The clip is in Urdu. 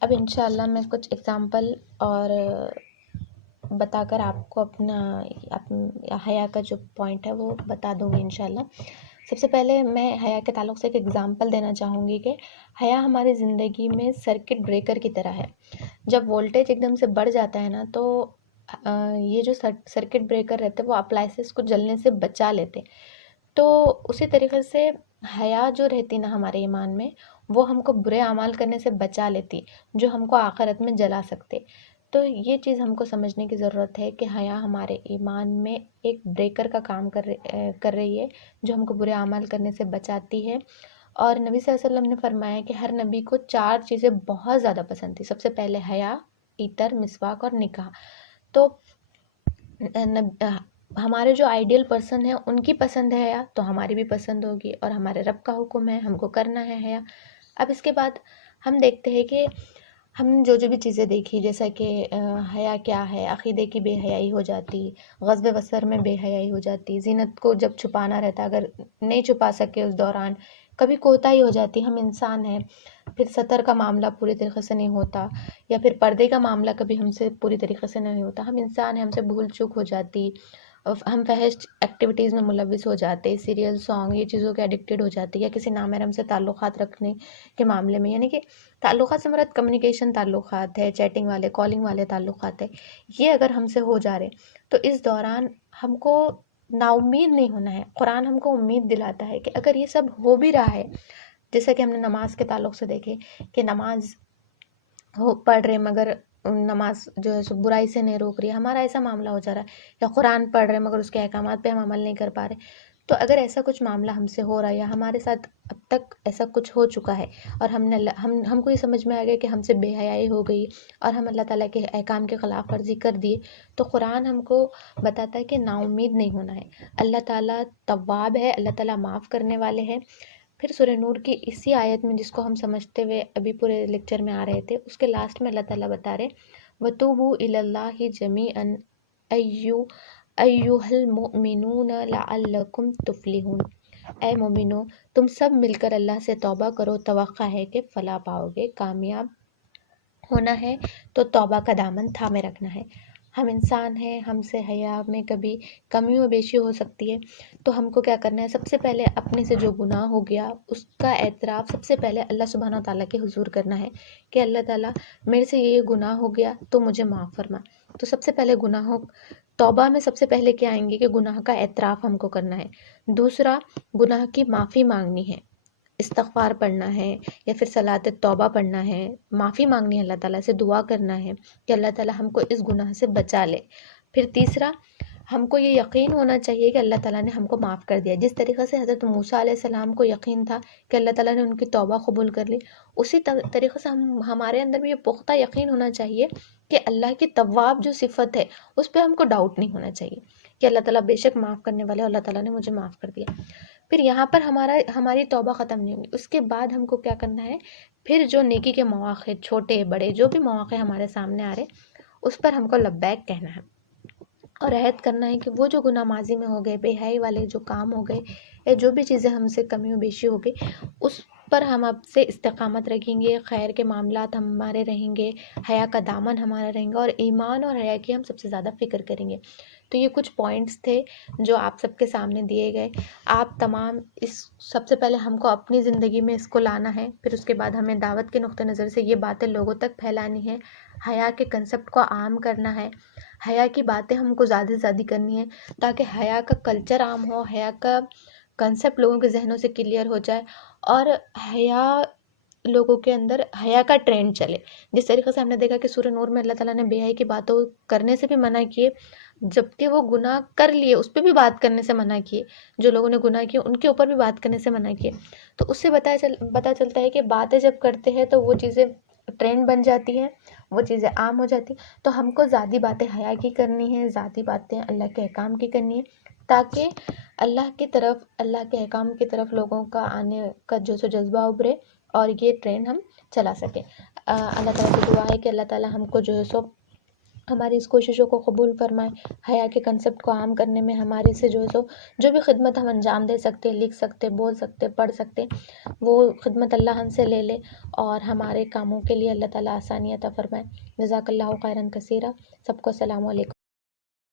اب انشاءاللہ میں کچھ اگزامپل اور بتا کر آپ کو اپنا حیا کا جو پوائنٹ ہے وہ بتا دوں گی انشاءاللہ۔ سب سے پہلے میں حیا کے تعلق سے ایک اگزامپل دینا چاہوں گی کہ حیا ہماری زندگی میں سرکٹ بریکر کی طرح ہے۔ جب وولٹیج ایک دم سے بڑھ جاتا ہے نا تو یہ جو سرکٹ بریکر رہتے وہ اپلائنسز کو جلنے سے بچا لیتے، تو اسی طریقے سے حیا جو رہتی نا ہمارے ایمان میں، وہ ہم کو برے اعمال کرنے سے بچا لیتی جو ہم کو آخرت میں جلا سکتے۔ تو یہ چیز ہم کو سمجھنے کی ضرورت ہے کہ حیا ہمارے ایمان میں ایک بریکر کا کام کر رہی ہے جو ہم کو برے اعمال کرنے سے بچاتی ہے۔ اور نبی صلی اللہ علیہ وسلم نے فرمایا کہ ہر نبی کو 4 چیزیں بہت زیادہ پسند تھی۔ سب سے پہلے حیا، عطر، مسواک اور نکاح۔ تو ہمارے جو آئیڈیل پرسن ہیں ان کی پسند ہے حیا، تو ہماری بھی پسند ہوگی، اور ہمارے رب کا حکم ہے، ہم کو کرنا ہے حیا۔ اب اس کے بعد ہم دیکھتے ہیں کہ ہم نے جو بھی چیزیں دیکھی، جیسا کہ حیا کیا ہے، عقیدے کی بے حیائی ہو جاتی، غضب بصر میں بے حیائی ہو جاتی، زینت کو جب چھپانا رہتا اگر نہیں چھپا سکے اس دوران کبھی کوتاہی ہو جاتی، ہم انسان ہیں۔ پھر ستر کا معاملہ پوری طریقے سے نہیں ہوتا، یا پھر پردے کا معاملہ کبھی ہم سے پوری طریقے سے نہیں ہوتا، ہم انسان ہیں، ہم سے بھول چوک ہو جاتی، ہم فحش ایکٹیویٹیز میں ملوث ہو جاتے، سیریل، سانگ، یہ چیزوں کے ایڈکٹیڈ ہو جاتے، یا کسی نامحرم سے تعلقات رکھنے کے معاملے میں، یعنی کہ تعلقات سے مراد کمیونیکیشن تعلقات ہے، چیٹنگ والے، کالنگ والے تعلقات ہے، یہ اگر ہم سے ہو جا رہے تو اس دوران ہم کو نا امید نہیں ہونا ہے۔ قرآن ہم کو امید دلاتا ہے کہ اگر یہ سب ہو بھی رہا ہے، جیسا کہ ہم نے نماز کے تعلق سے دیکھے کہ نماز پڑھ رہے مگر نماز جو ہے سو برائی سے نہیں روک رہی، ہمارا ایسا معاملہ ہو جا رہا ہے، یا قرآن پڑھ رہے مگر اس کے احکامات پہ ہم عمل نہیں کر پا رہے، تو اگر ایسا کچھ معاملہ ہم سے ہو رہا ہے یا ہمارے ساتھ اب تک ایسا کچھ ہو چکا ہے، اور ہم کو یہ سمجھ میں آ گیا کہ ہم سے بے حیائی ہو گئی اور ہم اللہ تعالیٰ کے احکام کی خلاف ورزی کر دیے، تو قرآن ہم کو بتاتا ہے کہ نا امید نہیں ہونا ہے۔ اللہ تعالیٰ تواب ہے، اللہ تعالیٰ معاف کرنے والے ہیں۔ پھر سورہ نور کی اسی آیت میں، جس کو ہم سمجھتے ہوئے ابھی پورے لیکچر میں آ رہے تھے، اس کے لاسٹ میں اللہ تعالیٰ بتا رہے وَتُوبُوا إِلَى اللَّهِ جَمِيعًا أَيُّهَا الْمُؤْمِنُونَ لَعَلَّكُمْ تُفْلِحُونَ۔ اے مومنو، تم سب مل کر اللہ سے توبہ کرو، توقع ہے کہ فلاح پاؤ گے، کامیاب ہونا ہے تو توبہ کا دامن تھامے رکھنا ہے۔ ہم انسان ہیں، ہم سے حیا میں کبھی کمی و بیشی ہو سکتی ہے، تو ہم کو کیا کرنا ہے؟ سب سے پہلے اپنے سے جو گناہ ہو گیا اس کا اعتراف سب سے پہلے اللہ سبحانہ وتعالیٰ کے حضور کرنا ہے کہ اللہ تعالیٰ میرے سے یہ گناہ ہو گیا تو مجھے معاف فرما۔ تو سب سے پہلے توبہ میں سب سے پہلے کیا آئیں گے کہ گناہ کا اعتراف ہم کو کرنا ہے۔ دوسرا، گناہ کی معافی مانگنی ہے، استغفار پڑھنا ہے، یا پھر صلاۃ توبہ پڑھنا ہے، معافی مانگنی ہے، اللہ تعالیٰ سے دعا کرنا ہے کہ اللہ تعالیٰ ہم کو اس گناہ سے بچا لے۔ پھر تیسرا، ہم کو یہ یقین ہونا چاہیے کہ اللہ تعالیٰ نے ہم کو معاف کر دیا، جس طریقے سے حضرت موسیٰ علیہ السلام کو یقین تھا کہ اللہ تعالیٰ نے ان کی توبہ قبول کر لی، اسی طریقے سے ہمارے اندر بھی یہ پختہ یقین ہونا چاہیے کہ اللہ کی تواب جو صفت ہے اس پہ ہم کو ڈاؤٹ نہیں ہونا چاہیے کہ اللہ تعالیٰ بے شک معاف کرنے والے، اللہ تعالیٰ نے مجھے معاف کر دیا۔ پھر یہاں پر ہماری توبہ ختم نہیں ہوگی، اس کے بعد ہم کو کیا کرنا ہے؟ پھر جو نیکی کے مواقع، چھوٹے بڑے جو بھی مواقع ہمارے سامنے آ رہے، اس پر ہم کو لبیک کہنا ہے اور عہد کرنا ہے کہ وہ جو گناہ ماضی میں ہو گئے، بے حیائی والے جو کام ہو گئے، یا جو بھی چیزیں ہم سے کمی و بیشی ہو گئی، اس پر ہم اب سے استقامت رکھیں گے، خیر کے معاملات ہمارے رہیں گے، حیا کا دامن ہمارا رہیں گا، اور ایمان اور حیا کی ہم سب سے زیادہ فکر کریں گے۔ تو یہ کچھ پوائنٹس تھے جو آپ سب کے سامنے دیے گئے۔ آپ تمام سب سے پہلے ہم کو اپنی زندگی میں اس کو لانا ہے، پھر اس کے بعد ہمیں دعوت کے نقطہ نظر سے یہ باتیں لوگوں تک پھیلانی ہے، حیا کے کنسپٹ کو عام کرنا ہے، حیا کی باتیں ہم کو زیادہ سے زیادہ کرنی ہے تاکہ حیا کا کلچر عام ہو، حیا کا کنسپٹ لوگوں کے ذہنوں سے کلیئر ہو جائے، اور حیا لوگوں کے اندر حیا کا ٹرینڈ چلے۔ جس طریقے سے ہم نے دیکھا کہ سورہ نور میں اللہ تعالیٰ نے بے حیائی کی باتوں کرنے سے بھی منع کیے، جبکہ وہ گناہ کر لیے اس پہ بھی بات کرنے سے منع کیے، جو لوگوں نے گناہ کیے ان کے اوپر بھی بات کرنے سے منع کیے۔ تو اس سے پتہ چلتا ہے کہ باتیں جب کرتے ہیں تو وہ چیزیں ٹرینڈ بن جاتی ہیں، وہ چیزیں عام ہو جاتی، تو ہم کو ذاتی باتیں حیا کی کرنی ہے، ذاتی باتیں اللہ کے احکام کی کرنی ہے، تاکہ اللہ کی طرف، اللہ کے احکام کی طرف لوگوں کا آنے کا جو سو جذبہ ابھرے اور یہ ٹرینڈ ہم چلا سکیں۔ اللہ تعالیٰ سے دعا ہے کہ اللہ تعالیٰ ہم کو جو ہے سو ہماری اس کوششوں کو قبول فرمائے، حیا کے کنسپٹ کو عام کرنے میں ہمارے سے جو بھی خدمت ہم انجام دے سکتے، لکھ سکتے، بول سکتے، پڑھ سکتے، وہ خدمت اللہ ہم سے لے لے اور ہمارے کاموں کے لیے اللہ تعالیٰ آسانی عطا فرمائے۔ جزاک اللہ خیرا کثیرا۔ سب کو السلام علیکم۔